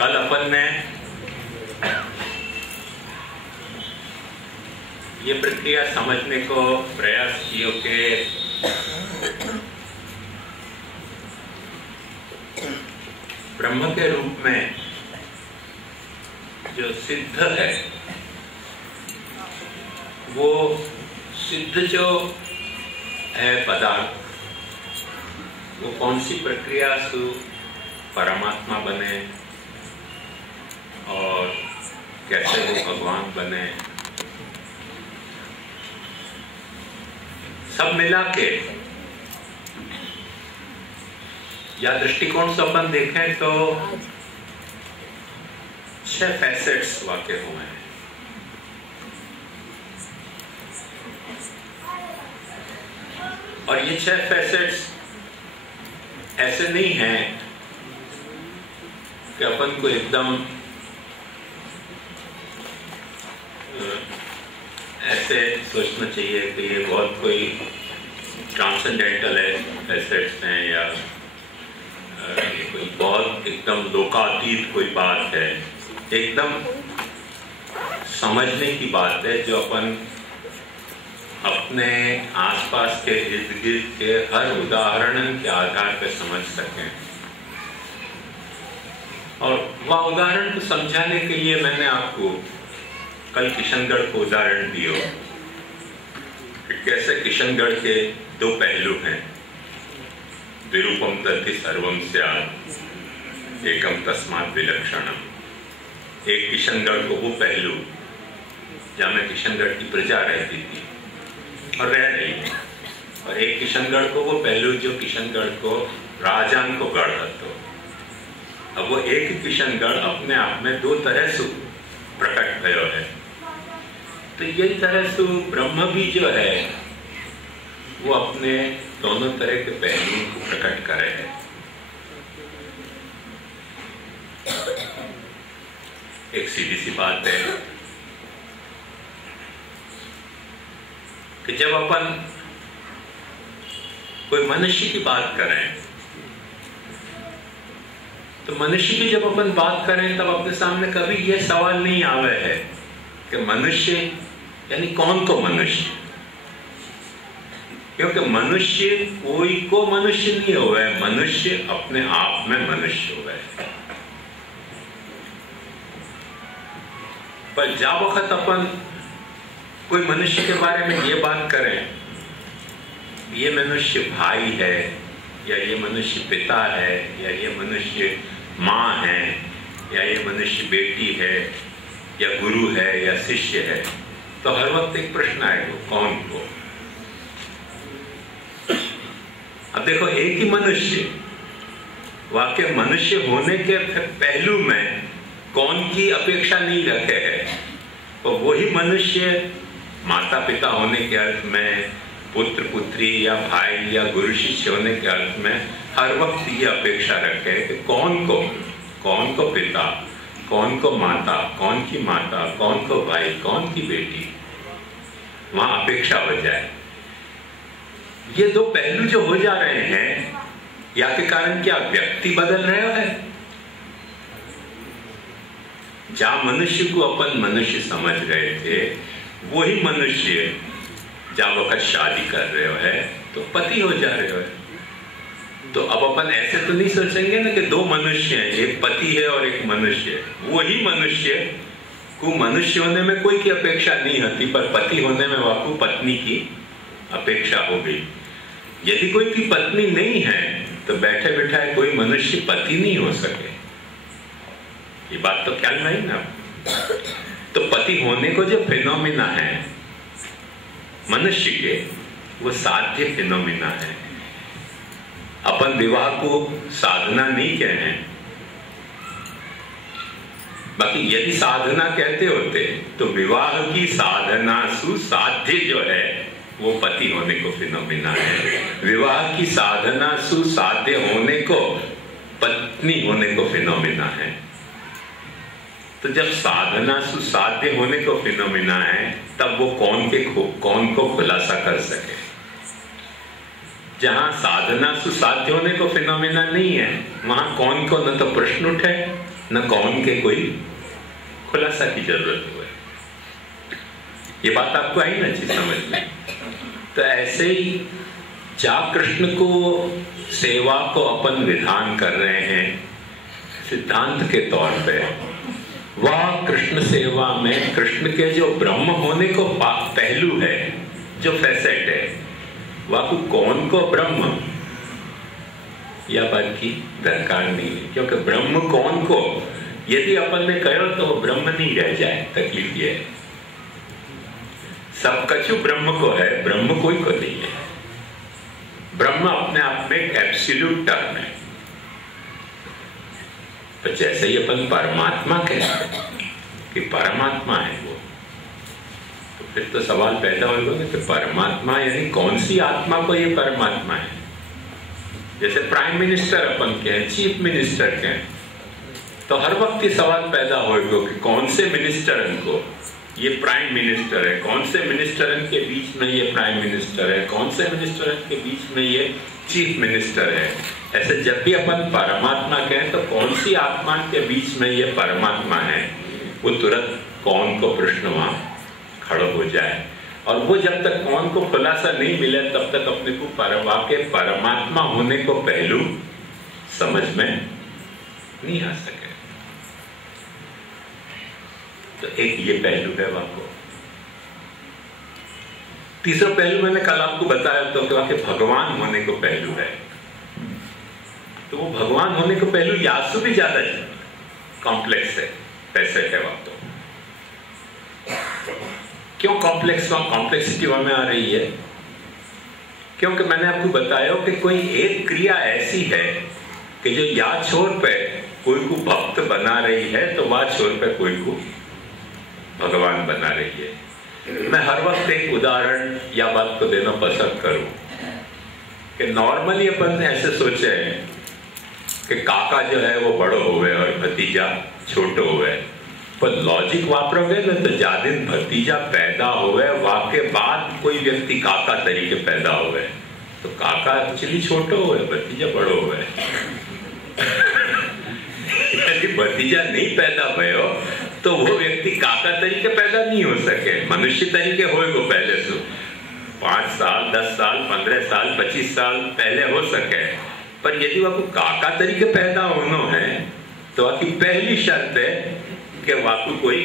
कल अपन ने ये प्रक्रिया समझने को प्रयास किया कि ब्रह्म के रूप में जो सिद्ध है, वो सिद्ध जो है पदार्थ, वो कौन सी प्रक्रिया से परमात्मा बने और कैसे वो भगवान बने, सब मिला के या दृष्टिकोण से अपन देखें तो 6 फैसेट्स वाकई हुए हैं। और ये 6 फैसेट्स ऐसे नहीं हैं कि अपन को एकदम ऐसे सोचना चाहिए कि ये बहुत कोई ट्रांसेंडेंटल है, फैसेट्स हैं, या ये कोई बहुत एकदम लोकातीत कोई बात है। एकदम समझने की बात है जो अपन अपने आसपास के इर्द गिर्द के हर उदाहरण के आधार पर समझ सकें। और वह उदाहरण को समझाने के लिए मैंने आपको कल किशनगढ़ को उदाहरण दियो कि कैसे किशनगढ़ के 2 पहलू हैं। विरूपम तद्धि सर्वम स्यात् एकम तस्मात् विलक्षणम। एक किशनगढ़ को वो पहलू जहाँ में किशनगढ़ की प्रजा रहती थी और रह रही है, और एक किशनगढ़ को वो पहलू जो किशनगढ़ को राजान को गढ़ तो। अब वो एक किशनगढ़ अपने आप में 2 तरह से प्रकट भयो है। तो यही तरह से ब्रह्म भी जो है वो अपने दोनों तरह के पहलुओं को प्रकट करे है। एक सीधी सी बात है कि जब अपन कोई मनुष्य की बात करें तो मनुष्य की जब अपन बात करें तब अपने सामने कभी यह सवाल नहीं आवे है कि मनुष्य यानी कौन को मनुष्य, क्योंकि मनुष्य कोई को मनुष्य नहीं हुआ है, मनुष्य अपने आप में मनुष्य हुआ है। पर जा वक्त अपन कोई मनुष्य के बारे में ये बात करें, ये मनुष्य भाई है, या ये मनुष्य पिता है, या ये मनुष्य माँ है, या ये मनुष्य बेटी है, या गुरु है, या शिष्य है, तो हर वक्त एक प्रश्न आएगा कौन को। अब देखो एक ही मनुष्य वाकई मनुष्य होने के पहलू में कौन की अपेक्षा नहीं रखे है, तो वही मनुष्य माता पिता होने के अर्थ में, पुत्र पुत्री या भाई या गुरु शिष्य होने के अर्थ में हर वक्त ये अपेक्षा रखे कि कौन को पिता, कौन को माता, कौन की माता, कौन को भाई, कौन की बेटी, वहां अपेक्षा हो जाए। ये 2 पहलू जो हो जा रहे हैं, या के कारण क्या व्यक्ति बदल रहा है। जहां मनुष्य को अपन मनुष्य समझ रहे थे, वही मनुष्य जहां वक्त शादी कर रहे है तो पति हो जा रहे हो। तो अब अपन ऐसे तो नहीं सोचेंगे ना कि 2 मनुष्य हैं, एक पति है और एक मनुष्य है। वही मनुष्य को मनुष्य होने में कोई की अपेक्षा नहीं होती, पर पति होने में वाकई पत्नी की अपेक्षा हो गई। यदि कोई की पत्नी नहीं है तो बैठे बैठाए कोई मनुष्य पति नहीं हो सके। ये बात तो ख्याल नहीं ना। तो पति होने को जो फिनोमिना है मनुष्य के, वो साध्य फिनोमिना है। अपन विवाह को साधना नहीं कह रहे हैं। बाकी यदि साधना कहते होते तो विवाह की साधना सुसाध्य जो है वो पति होने को फिनोमिना है, विवाह की साधना सुसाध्य होने को पत्नी होने को फिनोमिना है। तो जब साधना सुसाध्य होने को फिनोमिना है तब वो कौन को खुलासा कर सके। जहां साधना सुसाध्य होने को फिनोमिना नहीं है वहां कौन को न तो प्रश्न उठे न कौन के कोई खुलासा की जरूरत हुए। ये बात आपको आई ना चीज समझ में। तो ऐसे ही जहाँ कृष्ण को सेवा को अपन विधान कर रहे हैं सिद्धांत के तौर पे, वह कृष्ण सेवा में कृष्ण के जो ब्रह्म होने को पहलू है, जो फैसेट है, वह कौन को ब्रह्म या बात की दरकार नहीं है। क्योंकि ब्रह्म कौन को यदि अपन ने कहो तो वो ब्रह्म नहीं रह जाए। तकलीफ ये है सब कछु ब्रह्म को है, ब्रह्म कोई को नहीं है। ब्रह्म अपने आप में एक एब्सोल्यूट टर्म है। तो जैसे ही अपन परमात्मा कहते हैं कि परमात्मा है वो, तो फिर तो सवाल पैदा होगा कि परमात्मा यानी कौन सी आत्मा को ये परमात्मा है। जैसे प्राइम मिनिस्टर अपन के हैं, चीफ मिनिस्टर के हैं, तो हर वक्त ये सवाल पैदा होगा कि कौन से मिनिस्टर को ये प्राइम मिनिस्टर है, कौन से मिनिस्टर के बीच में ये प्राइम मिनिस्टर है, कौन से मिनिस्टर के बीच में ये चीफ मिनिस्टर है। ऐसे जब भी अपन परमात्मा कहें तो कौन सी आत्मा के बीच में ये परमात्मा है, वो तुरंत कौन को प्रश्न वहां खड़ा हो जाए। और वो जब तक कौन को खुलासा नहीं मिले तब तक अपने को वाकई परमात्मा होने को पहलू समझ में नहीं आ सके। तो एक ये पहलू है वाको। तीसरा पहलू मैंने कल आपको बताया तो कि भगवान होने को पहलू है। तो वो भगवान होने को पहलू यासु भी ज्यादा कॉम्प्लेक्स है, पैसे है वहां। तो क्यों कॉम्प्लेक्सिटी वहां में आ रही है? क्योंकि मैंने आपको बताया कि कोई एक क्रिया ऐसी है कि जो या छोर पे कोई को भक्त बना रही है तो वह छोर पे कोई को भगवान बना रही है। मैं हर वक्त एक उदाहरण या बात को देना पसंद करूं कि नॉर्मली अपन ऐसे सोचे हैं कि काका जो है वो बड़ो हुए और भतीजा छोटो हुए, पर लॉजिक वापरोगे ना तो जादिन भतीजा पैदा हुए वाके बाद कोई व्यक्ति काका तरीके पैदा हुए तो काका एक्चुअली छोटो हुए, भतीजा बड़ो हुए। यदि भतीजा नहीं पैदा भयो तो वो व्यक्ति काका तरीके पैदा नहीं हो सके, मनुष्य तरीके होए को पहले से 5 साल 10 साल 15 साल 25 साल पहले हो सके। पर यदि वह काका तरीके पैदा होना है तो आपकी पहली शर्त है कि वाकु कोई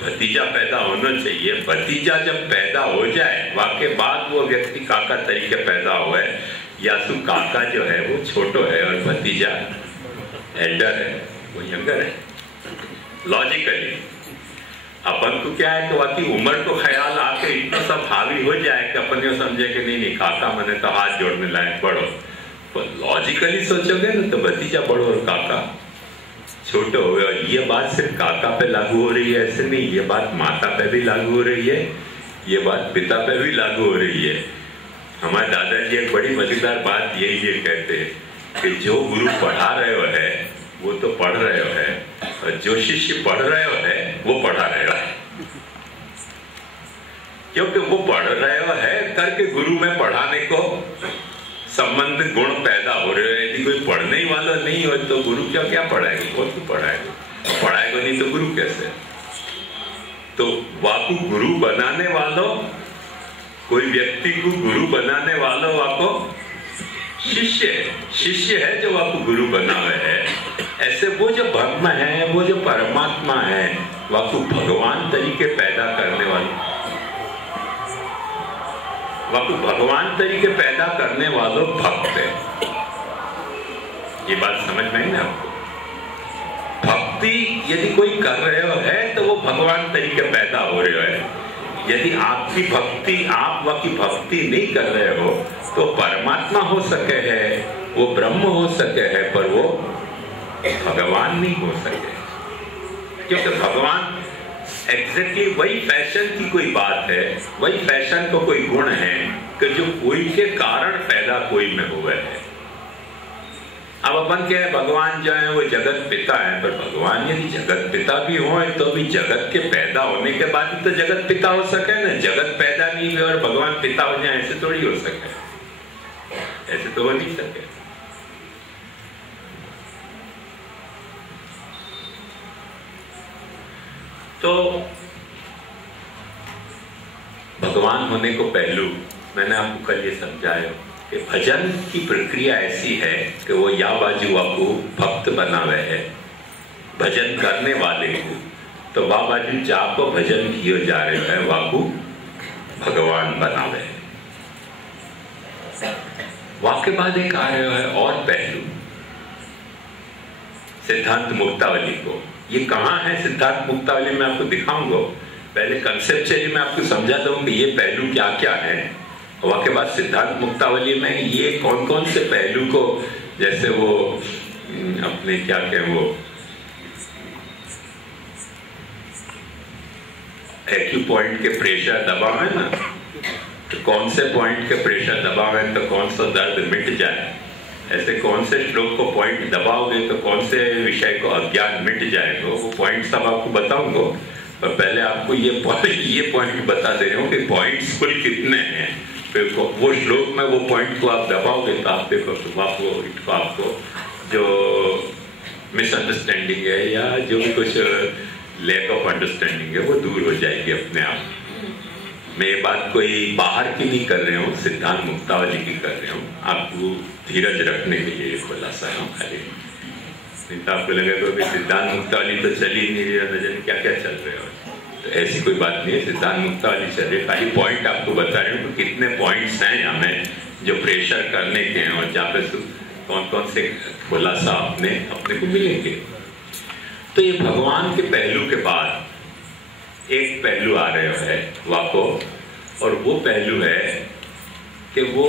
भतीजा पैदा होना चाहिए। भतीजा जब पैदा हो जाए वाके बाद वो व्यक्ति काका तरीके पैदा हुआ है, या तो काका जो है वो छोटो है और भतीजा एल्डर है, वो यंगर है। लॉजिकली अपन को क्या है कि वाकई उम्र को ख्याल आके इतना सब हावी हो जाए कि अपन ये समझे कि नहीं काका मैंने तो हाथ जोड़ने लायक बड़ो। पर लॉजिकली सोचोगे ना तो भतीजा बड़ो और काका छोटे हो गए। और ये बात सिर्फ काका पे लागू हो रही है ऐसे नहीं, ये बात माता पे भी लागू हो रही है, ये बात पिता पे भी लागू हो रही है। हमारे दादाजी एक बड़ी मजेदार बात यही कहते हैं कि जो गुरु पढ़ा रहे हो है वो तो पढ़ रहे हो है, और जो शिष्य पढ़ रहे हो है वो पढ़ा रहे हो है। क्योंकि वो पढ़ रहे हो है करके गुरु में पढ़ाने को संबंध गुण पैदा हो रहे हैं। यदि कोई पढ़ने ही वाला नहीं हो तो गुरु क्या पढ़ाएगा, कौन को पढ़ाएगा नहीं तो गुरु कैसे। तो वाकु गुरु बनाने वालों, कोई व्यक्ति को गुरु बनाने वालों वाको शिष्य है जो वाकु गुरु बना हुआ है। ऐसे वो जो ब्रह्म है, वो जो परमात्मा है, वाकु भगवान तरीके पैदा करने वाले, वाकु भगवान तरीके पैदा करने वालों भक्त है। ये बात समझ में आई ना आपको? भक्ति यदि कोई कर रहे हो है तो वो भगवान तरीके पैदा हो रहे हो। यदि आपकी भक्ति, आप वाकी भक्ति नहीं कर रहे हो तो परमात्मा हो सके है, वो ब्रह्म हो सके है, पर वो भगवान नहीं हो सके। क्योंकि भगवान एग्जैक्टली वही फैशन की कोई बात है, वही फैशन का कोई गुण है कि जो कोई के कारण पैदा कोई में हुए है। अब अपन क्या है, भगवान जो है वो जगत पिता है, पर भगवान यदि जगत पिता भी हो तो भी जगत के पैदा होने के बाद ही तो जगत पिता हो सके ना। जगत पैदा नहीं हुए और भगवान पिता हो जाए, ऐसे थोड़ी हो सके, ऐसे तो हो नहीं सके। तो भगवान होने को पहलू मैंने आपको कल ये समझाया कि भजन की प्रक्रिया ऐसी है कि वो या बाजू आपको भक्त बनावे है भजन करने वाले को, तो वाह बाजू जाको भजन कियो जा रहे है वाकू भगवान बनावे है। वाक्य बाद एक आ रहा है और पहलू सिद्धांत मुक्तावली को। ये कहाँ है सिद्धांत मुक्तावली में आपको दिखाऊंगा। पहले कंसेप्चुअली मैं आपको समझा दूं कि ये पहलू क्या क्या है, और के बाद सिद्धांत मुक्तावली में ये कौन कौन से पहलू को, जैसे वो अपने क्या कहें वो एक्यू पॉइंट के प्रेशर दबाव है ना, तो कौन से पॉइंट के प्रेशर दबाव है तो कौन सा दर्द मिट जाए, ऐसे कौन से श्लोक को पॉइंट दबाओगे तो कौन से विषय को अज्ञान मिट जाएगा, वो पॉइंट सब आपको बताऊंगा। पर पहले आपको ये पॉइंट बता दे रहा हूँ कि पॉइंट्स कुल कितने हैं, फिर वो श्लोक में वो पॉइंट को आप दबाओगे तो आप देखो तो आपको जो मिसअंडरस्टैंडिंग है या जो भी कुछ लैक ऑफ अंडरस्टैंडिंग है वो दूर हो जाएगी अपने आप। मैं ये बात कोई बाहर की नहीं कर रहा हूँ, सिद्धांत मुक्तावली की कर रहा हूँ, आपको धीरज रखने के लिए खुलासा है खाली। नहीं तो आपको लगेगा कि सिद्धांत मुक्तावली तो चल ही नहीं रही, न जाने क्या क्या चल रहे हो, तो ऐसी कोई बात नहीं है। सिद्धांत मुक्तावली चल रही, खाली पॉइंट आपको बता रहे हूँ कि कितने पॉइंट्स हैं हमें जो प्रेशर करने के हैं और जहाँ पे कौन कौन से खुलासा अपने को मिलेंगे। तो ये भगवान के पहलू के बाद एक पहलू आ रहे है वाको, और वो पहलू है कि वो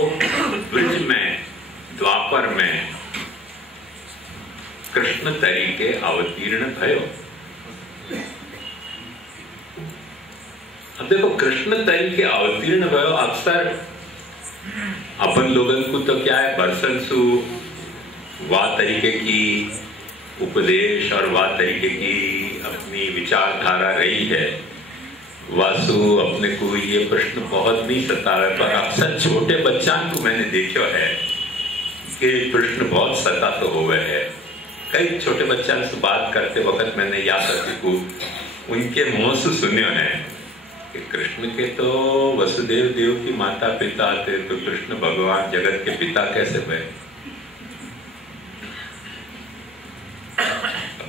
ब्रज में द्वापर में कृष्ण तरीके अवतीर्ण भयो। अब देखो कृष्ण तरीके अवतीर्ण भयो, अक्सर अपन लोगों को तो क्या है बरसनसु वाह तरीके की उपदेश और वाह तरीके की अपनी विचारधारा रही है। वासु अपने को ये प्रश्न बहुत नहीं सता रहा, पर अक्सर छोटे बच्चा को मैंने देखा है कि प्रश्न बहुत सता तो हो गए है। कई छोटे बच्चा से बात करते वक्त मैंने याद को उनके मुंह से सुने हैं कि कृष्ण के तो वसुदेव देव की माता पिता थे, तो कृष्ण भगवान जगत के पिता कैसे बने।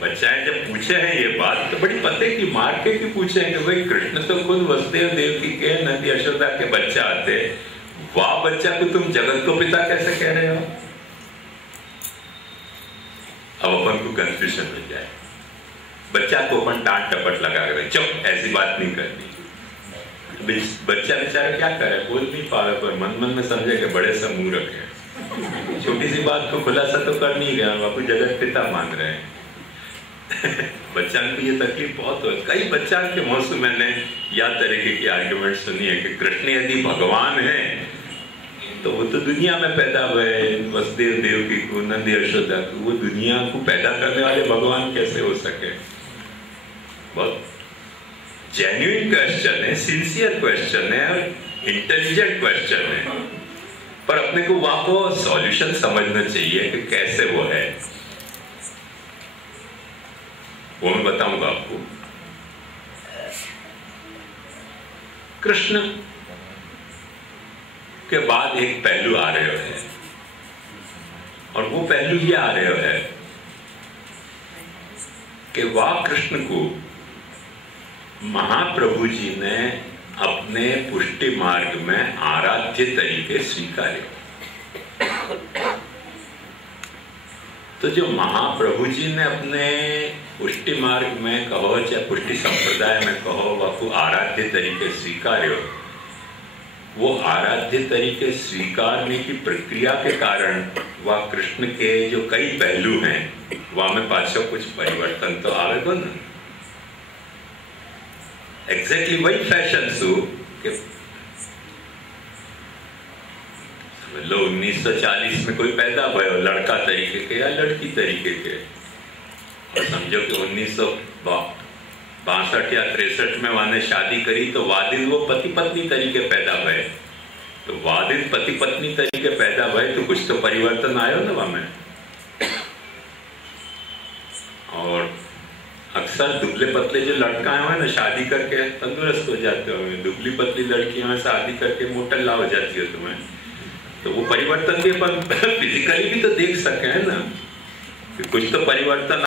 बच्चाएं जब पूछे हैं ये बात तो बड़ी पते की मार के की पूछे हैं कि भाई कृष्ण तो खुद वसुदेव देव की के नंदी यशोदा के बच्चा आते, वाह बच्चा को तुम जगत को पिता कैसे कह रहे हो। अब अपन को कंफ्यूजन हो जाए, बच्चा को अपन डांट टपट लगा रहे, चुप ऐसी बात नहीं करनी। बच्चा बेचारा क्या करे, बोल नहीं पा रहा, पर मन मन में समझे कि बड़े से मुंह रखे, छोटी सी बात को खुलासा तो कर नहीं रहा, बापू जगत पिता मान रहे हैं। बच्चा को ये तकलीफ बहुत हो। कई बच्चा के मुंह से मैंने या तरीके की आर्गुमेंट सुनी है कि कृष्ण यदि भगवान है तो वो तो दुनिया में पैदा हुए, वसुदेव देव की को नंद यशोदा को, वो दुनिया को पैदा करने वाले भगवान कैसे हो सके। बहुत जेन्युइन क्वेश्चन है, सिंसियर क्वेश्चन है और इंटेलिजेंट क्वेश्चन है, पर अपने को वहां को सॉल्यूशन समझना चाहिए कि कैसे वो है, वो मैं बताऊंगा आपको। कृष्ण के बाद एक पहलू आ रहे हैं, और वो पहलू ये आ रहे है कि वाह कृष्ण को महाप्रभु जी ने अपने पुष्टि मार्ग में आराध्य तरीके स्वीकारे। तो जो महाप्रभु जी ने अपने पुष्टि मार्ग में कहो चाहे पुष्टि संप्रदाय में कहो, वह आराध्य तरीके स्वीकार्यो, वो आराध्य तरीके स्वीकारने की प्रक्रिया के कारण वह कृष्ण के जो कई पहलू हैं वह में पाछो कुछ परिवर्तन तो आवेगा ना। एग्जैक्टली वही फैशन शो कि लो 1940 में कोई पैदा भयो लड़का तरीके के या लड़की तरीके के, और समझो कि 1962 या 63 में वाने शादी करी तो वादित वो पति पत्नी तरीके पैदा भये। तो वादित पति पत्नी तरीके पैदा भये तो कुछ तो परिवर्तन आयो ना वहां में। और अक्सर दुबले पतले जो लड़का है ना शादी करके तंदुरुस्त हो जाते हो, दुबली पतली लड़कियां शादी करके मोटल्ला हो जाती हो तुम्हें। तो वो परिवर्तन भी अपन फिजिकली भी तो देख सके है ना, कुछ तो परिवर्तन